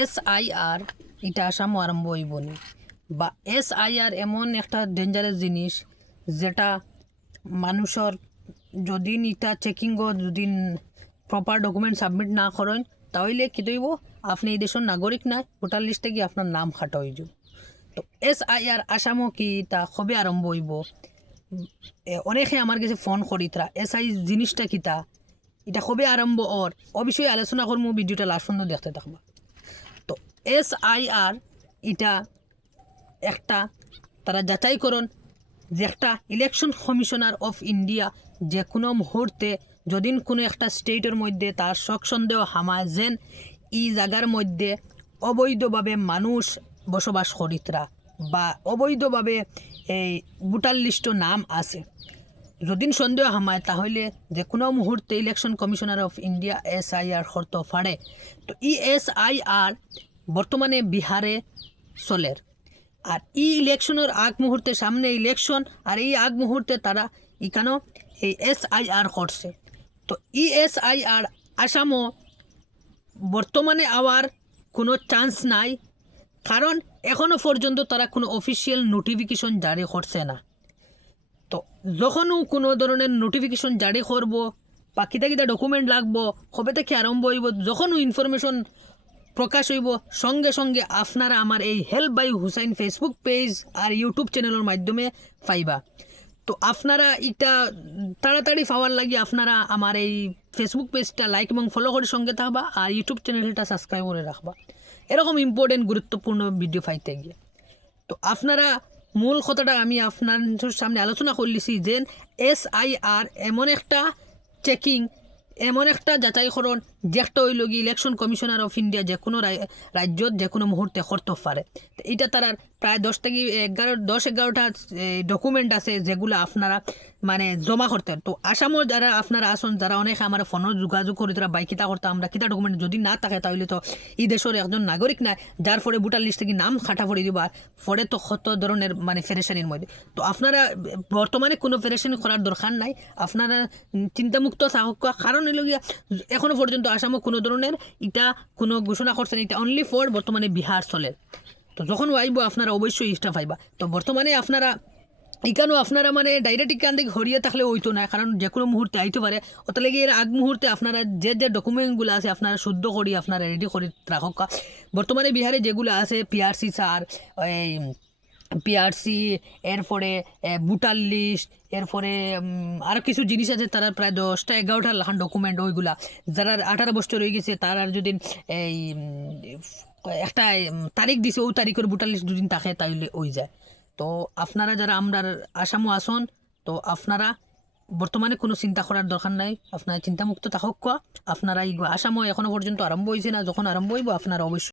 S I আর, এটা আসামও আরম্ভ হইব নি। বা এস আই আর এমন একটা ডেঞ্জারাস জিনিস যেটা মানুষের যদি এটা চেকিং যদি প্রপার ডকুমেন্ট সাবমিট না করেন, তাহলে কী দইব আপনি এই দেশের নাগরিক না, ভোটার লিস্টে গিয়ে আপনার নাম খাটা যাব তো এস আই আর আসামও কি তা কবে আরম্ভ হইব? অনেকে আমার কাছে ফোন করি তারা, এস আই জিনিসটা কিতা এটা কবে আরম্ভ? ওর বিষয়ে আলোচনা করব ভিডিওটা লাস্ট পর্যন্ত দেখতে থাকবা। তো এস আই আর এটা একটা, তারা যাচাইকরণ যে একটা ইলেকশন কমিশনার অফ ইন্ডিয়া যে কোনো মুহূর্তে, যদিন কোনো একটা স্টেটের মধ্যে তার শক সন্দেহ হামায় যেন ই জায়গার মধ্যে অবৈধভাবে মানুষ বসবাস করিতরা বা অবৈধভাবে এই ভোটার লিস্ট নাম আছে। যদিন সন্দেহ হামায়, তাহলে যে কোনো মুহূর্তে election commissioner of India S I R হরত ফাড়ে তো ই এস আই আর বর্তমানে বিহারে চলের আর ই ইলেকশনের আগ মুহূর্তে সামনে ইলেকশন, আর এই আগ মুহূর্তে তারা ইখানো এই এস আই আর করছে। তো ই এস আই আর আসামও বর্তমানে আবার কোনো চান্স নাই, কারণ এখনও পর্যন্ত তারা কোনো অফিসিয়াল নোটিফিকেশন জারি করছে না। তো যখনও কোনো ধরনের নোটিফিকেশন জারি করব বা কিতা কিতা ডকুমেন্ট লাগবো, কবে থেকে আরম্ভ হইব, যখনও ইনফরমেশন প্রকাশ হইব। সঙ্গে সঙ্গে আপনারা আমার এই help by Hussain Facebook page R YouTube চ্যানেলের মাধ্যমে পাইবা। তো আপনারা এটা তাড়াতাড়ি পাওয়ার লাগে আপনারা আমার এই ফেসবুক পেজটা লাইক এবং ফলো করে সঙ্গে থাকবা আর ইউটিউব চ্যানেলটা সাবস্ক্রাইব করে রাখবা। এরকম ইম্পর্টেন্ট গুরুত্বপূর্ণ ভিডিও পাইতে গিয়ে। তো আপনারা মূল কথাটা আমি আপনার সামনে আলোচনা করলিছি যে এস আই আর এমন একটা চেকিং এমন একটা যাচাইকরণ যে একটা হইল গিয়ে ইলেকশন কমিশনার অফ ইন্ডিয়া যে কোনো রাজ্যত যে কোনো মুহূর্তে করতে পারে এটা তার প্রায় দশ থেকে এগারো, দশ এগারোটা ডকুমেন্ট আছে যেগুলো আপনারা মানে জমা করতে তো আসামও যারা আপনারা আসুন, যারা অনেক আমার ফোনের যোগাযোগ করে তারা বাই কিতা করতে আমরা কিতা ডকুমেন্ট যদি না থাকে, তাহলে তো এই দেশের একজন নাগরিক নাই যার ফলে ভোটার লিস্ট থেকে নাম খাটা পড়ে দিবা ফলে তো কত ধরনের মানে ফেরেশানির মধ্যে। তো আপনারা বর্তমানে কোনো ফেরেশানি করার দরকার নাই। আপনারা চিন্তামুক্ত থাকুক কারণ হইল গিয়া, এখনও পর্যন্ত আসামও কোনো ধরনের এটা কোনো ঘোষণা করছেন এটা অনলি ফর বর্তমানে বিহার চলে। তো যখন আইব, আপনারা অবশ্যই ইস্টা পাইবা। তো বর্তমানে আপনারা, এখানেও আপনারা মানে ডাইরেক্ট এখান থেকে হরিয়ে থাকলে হইতো না, কারণ যে কোনো মুহূর্তে আইতে পারে। ওত লেগে এর আগ মুহূর্তে আপনারা যে যে ডকুমেন্টগুলো আছে, আপনারা শুদ্ধ করি, আপনারা রেডি করে রাখক বর্তমানে বিহারে যেগুলো আছে পিআরসি সার এই পিআরসি এরপরে বুটার লিস্ট এরপরে আরও কিছু জিনিস আছে, তারা প্রায় দশটা, এগারোটা লাখান ডকুমেন্ট ওইগুলা। যারা আঠারো বছর হয়ে গেছে, তারা যদি এই একটা তারিখ দিছে ওই তারিখের ভোটার লিস্ট দুদিন থাকে, তাইলে ওই যায়। তো আপনারা যারা আমরা আসামও আসন, তো আপনারা বর্তমানে কোনো চিন্তা করার দরকার নাই। আপনারা চিন্তামুক্ত থাকক আপনারা এই আসামও এখনও পর্যন্ত আরম্ভ হয়েছে না, যখন আরম্ভ হইব, আপনারা অবশ্যই